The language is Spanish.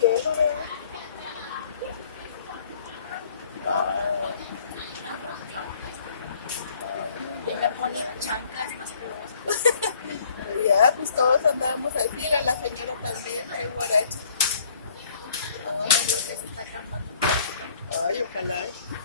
lleno de... Y me ponía chanclas. Ya, pues todos andamos al filo, la señora también, ahí borracha. Ay, ojalá.